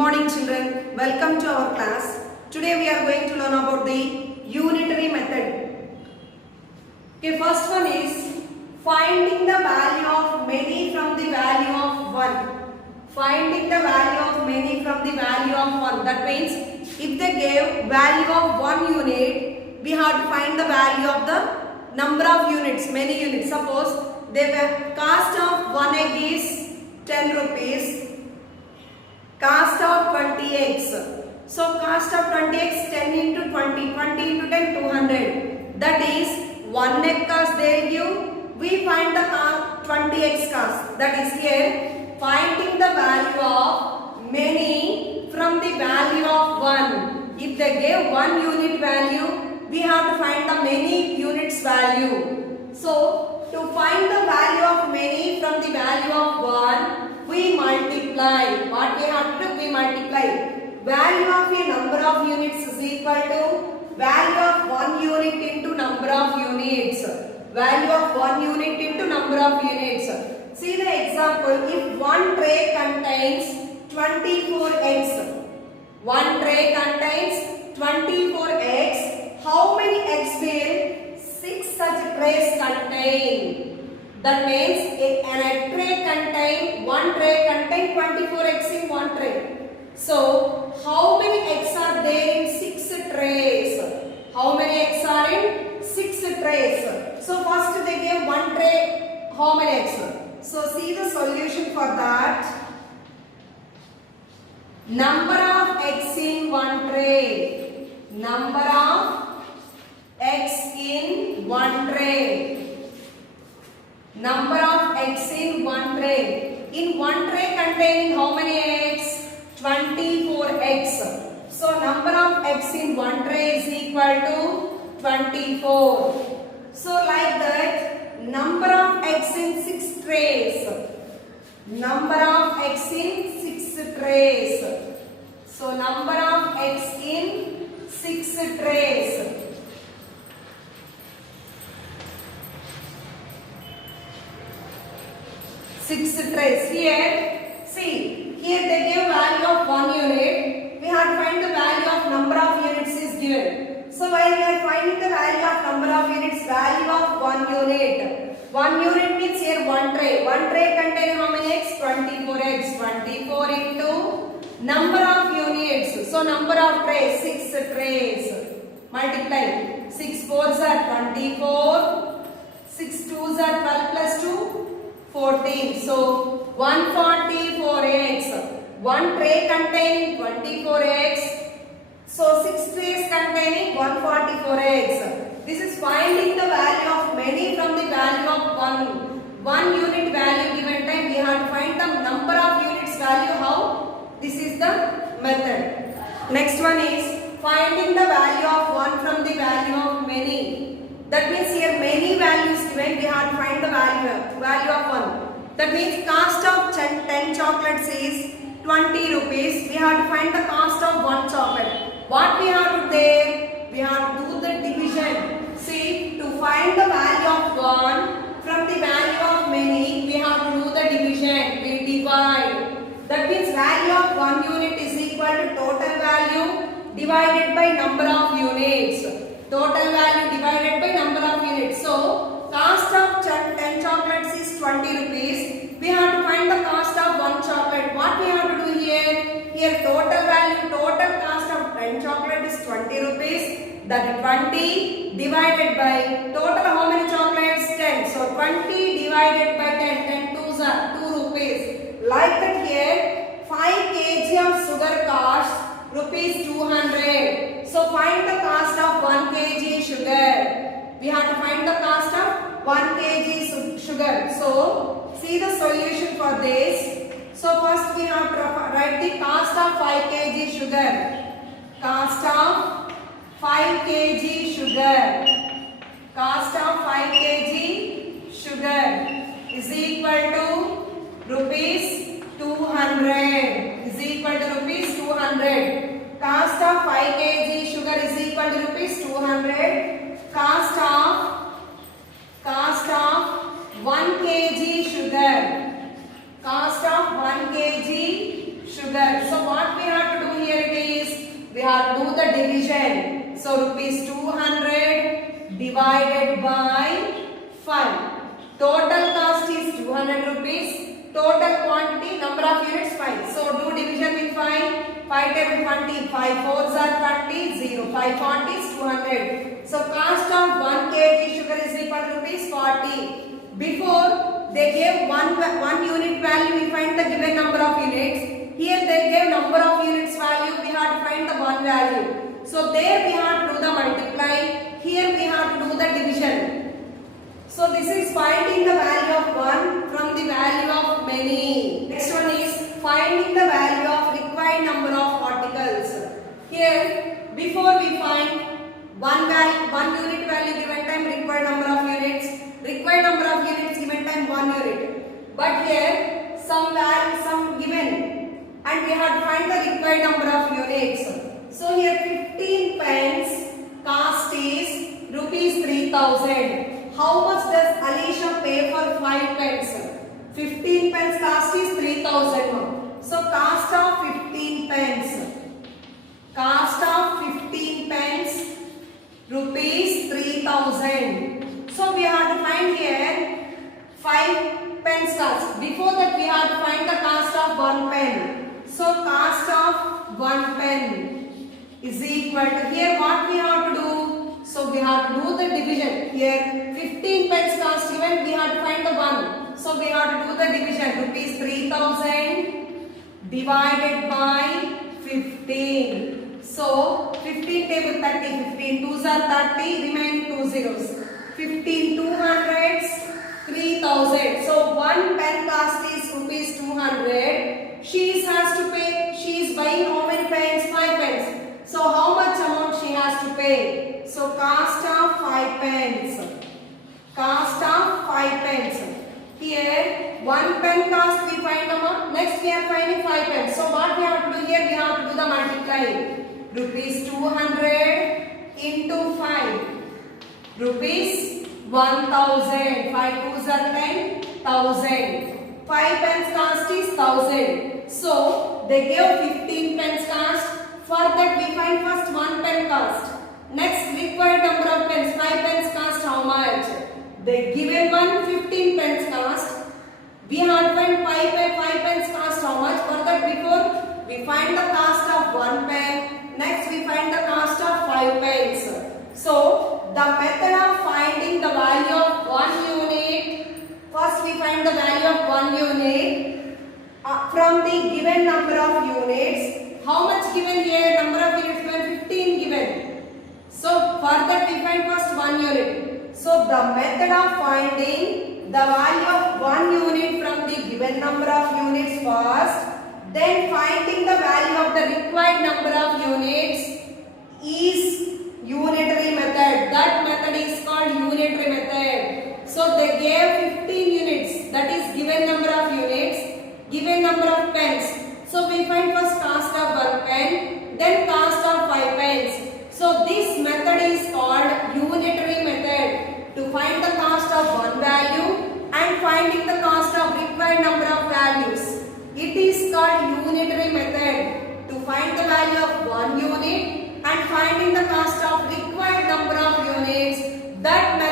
morning children, welcome to our class. Today we are going to learn about the unitary method. Okay, first one is finding the value of many from the value of 1. Finding the value of many from the value of 1. That means if they gave value of 1 unit, we have to find the value of the number of units, many units. Suppose they were cost of 1 egg is 10 rupees. Cost of 20 eggs. So cost of 20 eggs 10 into 20. 20 into 10 200. That is 1 egg cost they give. We find the 20 eggs cost. That is here finding the value of many from the value of 1. If they gave 1 unit value, we have to find the many units value. So to find the value of many from the value of 1, we multiply. What we have to do? We multiply. Value of a number of units is equal to value of 1 unit into number of units. Value of 1 unit into number of units. See the example. If one tray contains 24 eggs. One tray contains 24 eggs. How many eggs will 6 such trays contain? That means one tray contain 24 eggs in one tray. So how many eggs are there in 6 trays? How many eggs are in 6 trays? So first they gave one tray. How many eggs? So see the solution for that. Number of eggs in one tray. Number of eggs in one tray. Number of eggs in one tray. In one tray containing how many eggs? 24 eggs. So number of eggs in one tray is equal to 24. So like that, number of eggs in 6 trays. Number of eggs in 6 trays. So number of eggs in 6 trays. Six trays. Here, see, here they give value of 1 unit. We have to find the value of number of units is given. So while we are finding the value of number of units, value of 1 unit. 1 unit means here 1 tray. 1 tray contains how many eggs? 24 eggs. 24 into number of units. So number of trays, 6 trays. Multiply. 6 fours are 24. 6 twos are 12 plus 2. 14. So 144 eggs. 1 tray containing 24 eggs. So 6 trays containing 144 eggs. This is finding the value of many from the value of 1 unit value given time. We have to find the number of units value. How? This is the method. Next one is finding the value of 1 from the value of many. That means here many values given, we have to find the value of 1. That means cost of 10 chocolates is 20 rupees. We have to find the cost of 1 chocolate. What we have to do? We have to do the division. See, to find the value of 1 from the value of many, we have to do the division. We divide. That means value of 1 unit is equal to total value divided by number of units. Total value divided by number of units. So, cost of 10 chocolates is 20 rupees. We have to find the cost of 1 chocolate. What we have to do here? Here total value, total cost of 10 chocolate is 20 rupees. That 20 divided by total how many chocolates? 10. So, 20 divided by 10. 10 twos are 2 rupees. Like that here, 5 kg of sugar costs rupees 200. So find the cost of 1 kg sugar. We have to find the cost of 1 kg sugar. So see the solution for this. So first we have to write the cost of 5 kg sugar. Cost of 5 kg sugar. Cost of 5 kg sugar is equal to rupees 200. Is equal to rupees 200. Cost of 5 kg sugar is equal to rupees 200. Cost of 1 kg sugar. Cost of 1 kg sugar. So what we have 200 rupees. Total quantity, number of units 5. So do division with 5. 5 table 20, 5 4s are 20, 0. 5 40s 200. So cost of 1 kg sugar is equal to rupees 40. Before they gave one unit value, we find the given number of units. Here they gave number of units value, we have to find the one value. So there we have to do the multiply. Here we have to do the division. So this is finding the value of 1 from the value of many. Next one is finding the value of required number of articles. Here before we find one unit value given time, required number of units, required number of units given time 1 unit. But here some value, some given, and we have to find the required number of units. So here 15 pence cost is rupees 3000. How much does Alisha pay for 5 pence? 15 pence cost is 3000. So cost of 15 pence. Cost of 15 pence rupees 3000. So we have to find here 5 pence cost. Before that we have to find the cost of 1 pen. So cost of 1 pen is equal to, here what we have to do? So we have to do the division. Here 15 pence cost given, we have to find the 1. So we have to do the division. Rupees 3000 divided by 15. So 15 table 30, 15 2s are 30, remaining 2 zeros. 15 200s, 3000. So 1 pen cost is rupees 200. She has to pay, she is buying how many pens? 5 pens. So how much amount she has to pay? So cost of 5 pence. Cost of 5 pence. Here 1 pen cost we find amount. Next we are finding 5 pence. So what we have to do here? We have to do the multiply. Rupees 200 into 5. Rupees 1000. 5 2s are 10. 1000. 5 pence cost is 1000. So they gave 15 pence cost. For that we find first 1 pen cost. Next required number of pens. 5 pence cost how much? They given 15 pence cost. We have to find 5 pence cost how much? For that before we find the cost of 1 pen. Next we find the cost of 5 pence. So the method of finding the value of 1 unit. First we find the value of 1 unit from the given number of units. How much given here? Number of units given 15 given. So for that we find first 1 unit. So the method of finding the value of 1 unit from the given number of units first, then finding the value of the required number of units is unitary method. That method is called unitary method. So they gave 15 units, that is given number of units, given number of pens. So we find first cost of 1 pen, then cost of 5 pens. So this method is called unitary method to find the cost of 1 value and finding the cost of required number of values. It is called unitary method to find the value of 1 unit and finding the cost of required number of units. That method